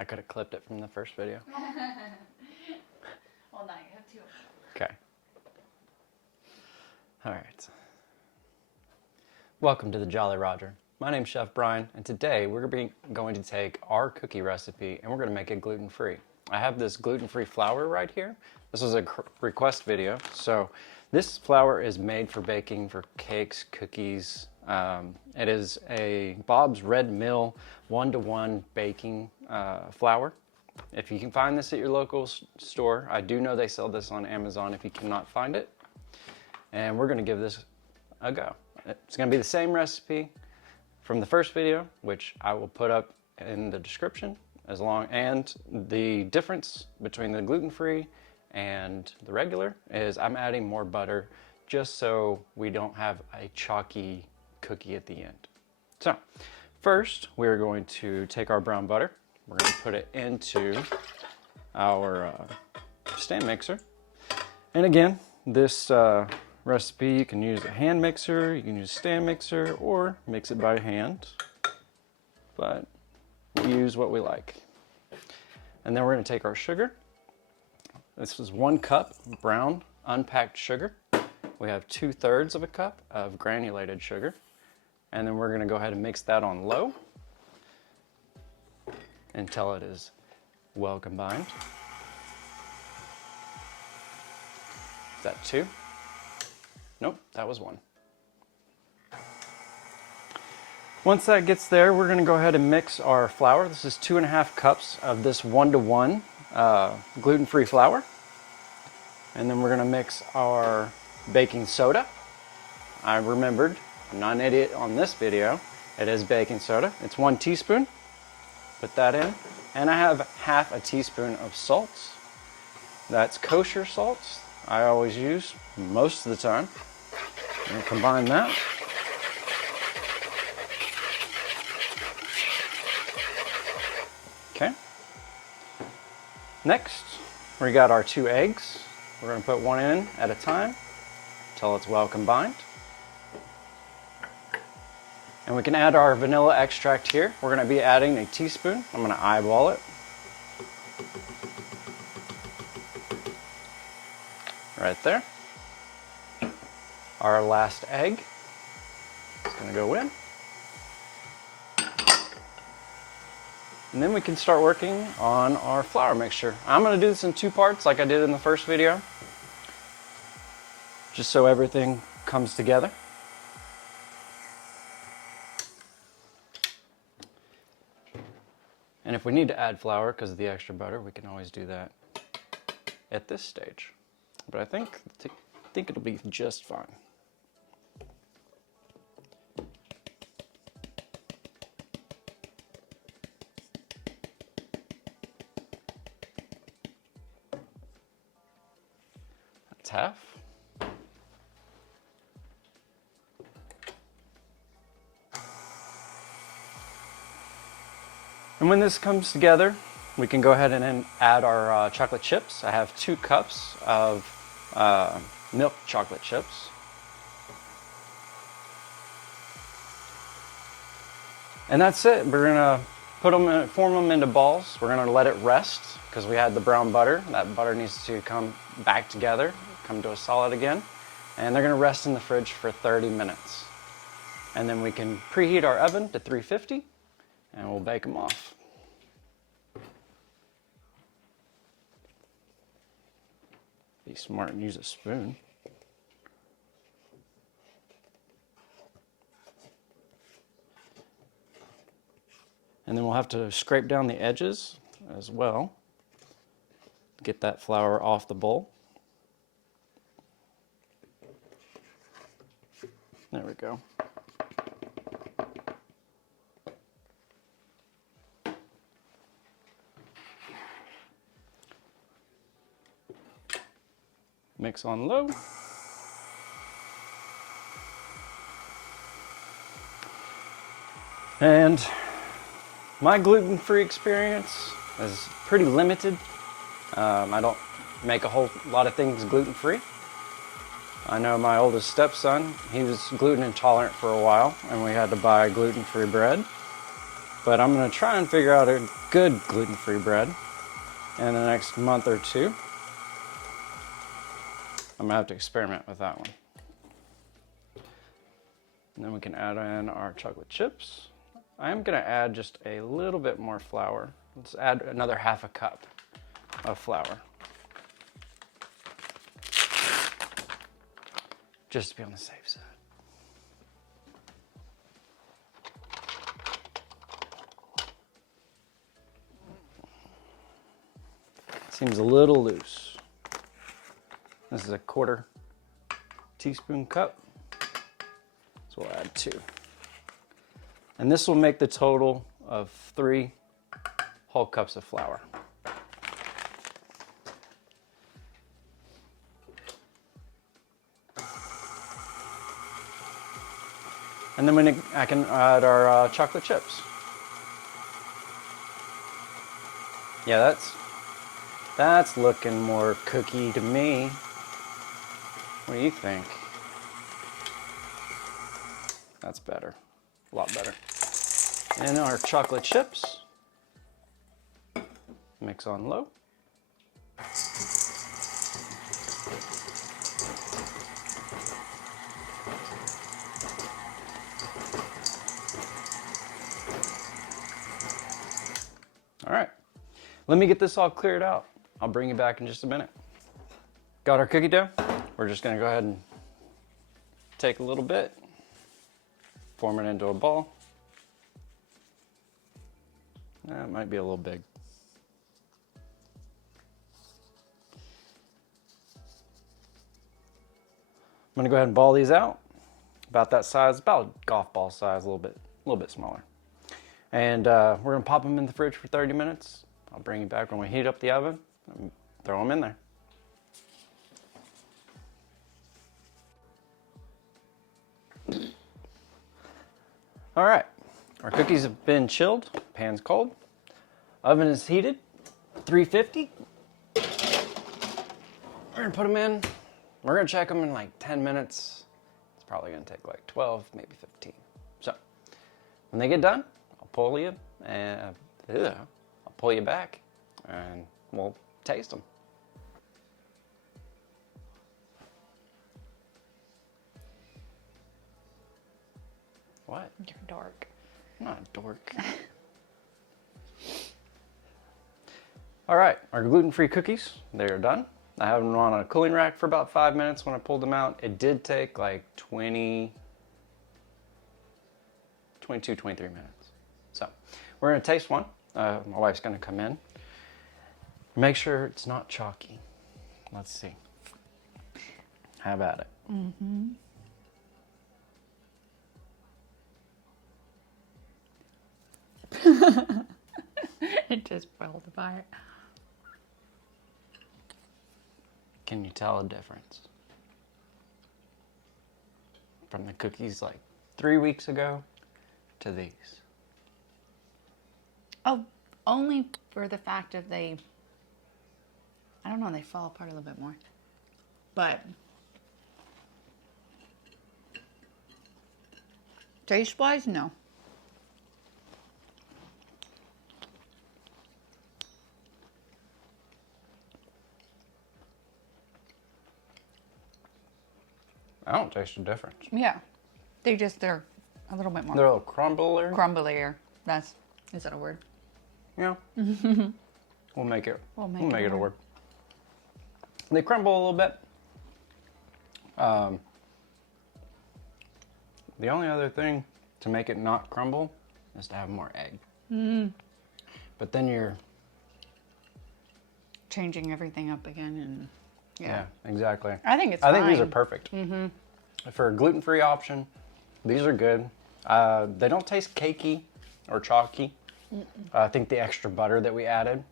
I could have clipped it from the first video. Well, now you have two. Okay. All right. Welcome to the Jolly Roger. My name's Chef Brian, and today we're going to take our cookie recipe and we're going to make it gluten-free. I have this gluten-free flour right here. This is a request video. So this flour is made for baking for cakes, cookies. It is a Bob's Red Mill 1-to-1 baking flour. If you can find this at your local store, I do know they sell this on Amazon if you cannot find it. And we're going to give this a go. It's going to be the same recipe from the first video, which I will put up in the description, and the difference between the gluten-free and the regular is I'm adding more butter just so we don't have a chalky cookie at the end. So first we're going to take our brown butter, we're going to put it into our stand mixer, and again this recipe you can use a hand mixer, you can use a stand mixer, or mix it by hand, but we use what we like. And then we're going to take our sugar. This is 1 cup brown unpacked sugar. We have 2/3 of a cup of granulated sugar. And then we're going to go ahead and mix that on low until it is well combined. Is that 2? Nope, that was 1. Once that gets there, we're going to go ahead and mix our flour. This is 2.5 cups of this 1-to-1 gluten-free flour. And then we're going to mix our baking soda. I remembered, I'm not an idiot on this video, it is baking soda. It's 1 teaspoon. Put that in. And I have 1/2 teaspoon of salts. That's kosher salts. I always use most of the time. I'm going to combine that. Okay. Next, we got our 2 eggs. We're going to put 1 in at a time until it's well combined. And we can add our vanilla extract here. We're going to be adding a teaspoon. I'm going to eyeball it. Right there. Our last egg is going to go in. And then we can start working on our flour mixture. I'm going to do this in 2 parts like I did in the first video, just so everything comes together. And if we need to add flour because of the extra butter, we can always do that at this stage. But I think it'll be just fine. That's 1/2. And when this comes together, we can go ahead and add our chocolate chips. I have 2 cups of milk chocolate chips. And that's it. We're gonna form them into balls. We're gonna let it rest because we had the brown butter. That butter needs to come back together, come to a solid again. And they're gonna rest in the fridge for 30 minutes. And then we can preheat our oven to 350 and we'll bake them off. Be smart and use a spoon. And then we'll have to scrape down the edges as well. Get that flour off the bowl. There we go. Mix on low. And my gluten-free experience is pretty limited. I don't make a whole lot of things gluten-free. I know my oldest stepson, he was gluten intolerant for a while and we had to buy gluten-free bread. But I'm going to try and figure out good gluten-free bread in the next month or two. I'm gonna have to experiment with that one. And then we can add in our chocolate chips. I am gonna add just a little bit more flour. Let's add another ½ cup of flour. Just to be on the safe side. Seems a little loose. This is a 1/4 teaspoon cup. So we'll add 2. And this will make the total of 3 whole cups of flour. And then I can add our chocolate chips. Yeah, that's looking more cookie to me. What do you think? That's better, a lot better. And our chocolate chips, mix on low. All right, let me get this all cleared out. I'll bring you back in just a minute. Got our cookie dough. We're just gonna go ahead and take a little bit, form it into a ball. That might be a little big. I'm gonna go ahead and ball these out. About that size, about golf ball size, a little bit smaller. And we're gonna pop them in the fridge for 30 minutes. I'll bring you back when we heat up the oven and throw them in there. All right, our cookies have been chilled, pan's cold. Oven is heated, 350. We're gonna put them in. We're gonna check them in like 10 minutes. It's probably gonna take like 12, maybe 15. So when they get done, I'll pull you back and we'll taste them. What? You're a dork. I'm not a dork. All right, our gluten-free cookies, they are done. I have them on a cooling rack for about 5 minutes when I pulled them out. It did take like 22, 23 minutes. So we're gonna taste one. My wife's gonna come in. Make sure it's not chalky. Let's see. Have at it. Mm-hmm. It just boiled apart. Can you tell a difference from the cookies like 3 weeks ago to these? Oh, only for the fact of I don't know, they fall apart a little bit more. But taste-wise, no. I don't taste a difference. Yeah. They're a little bit more. They're a little crumblier. Crumblier. Is that a word? Yeah. We'll make it a word. They crumble a little bit. The only other thing to make it not crumble is to have more egg. Mm. But then you're Changing everything up again and yeah, exactly. I think it's I fine. think these are perfect. Mm-hmm. For a gluten-free option, these are good. They don't taste cakey or chalky. I think the extra butter that we added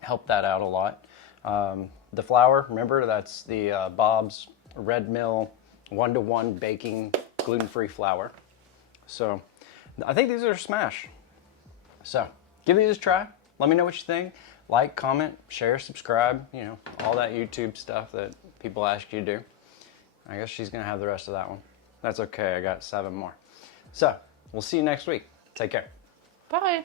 helped that out a lot. The flour, remember, that's the Bob's Red Mill 1-to-1 baking gluten-free flour. So I think these are a smash. So give these a try. Let me know what you think. Like, comment, share, subscribe, you know, all that YouTube stuff that people ask you to do. I guess she's gonna have the rest of that one. That's okay, I got 7 more. So, we'll see you next week. Take care. Bye.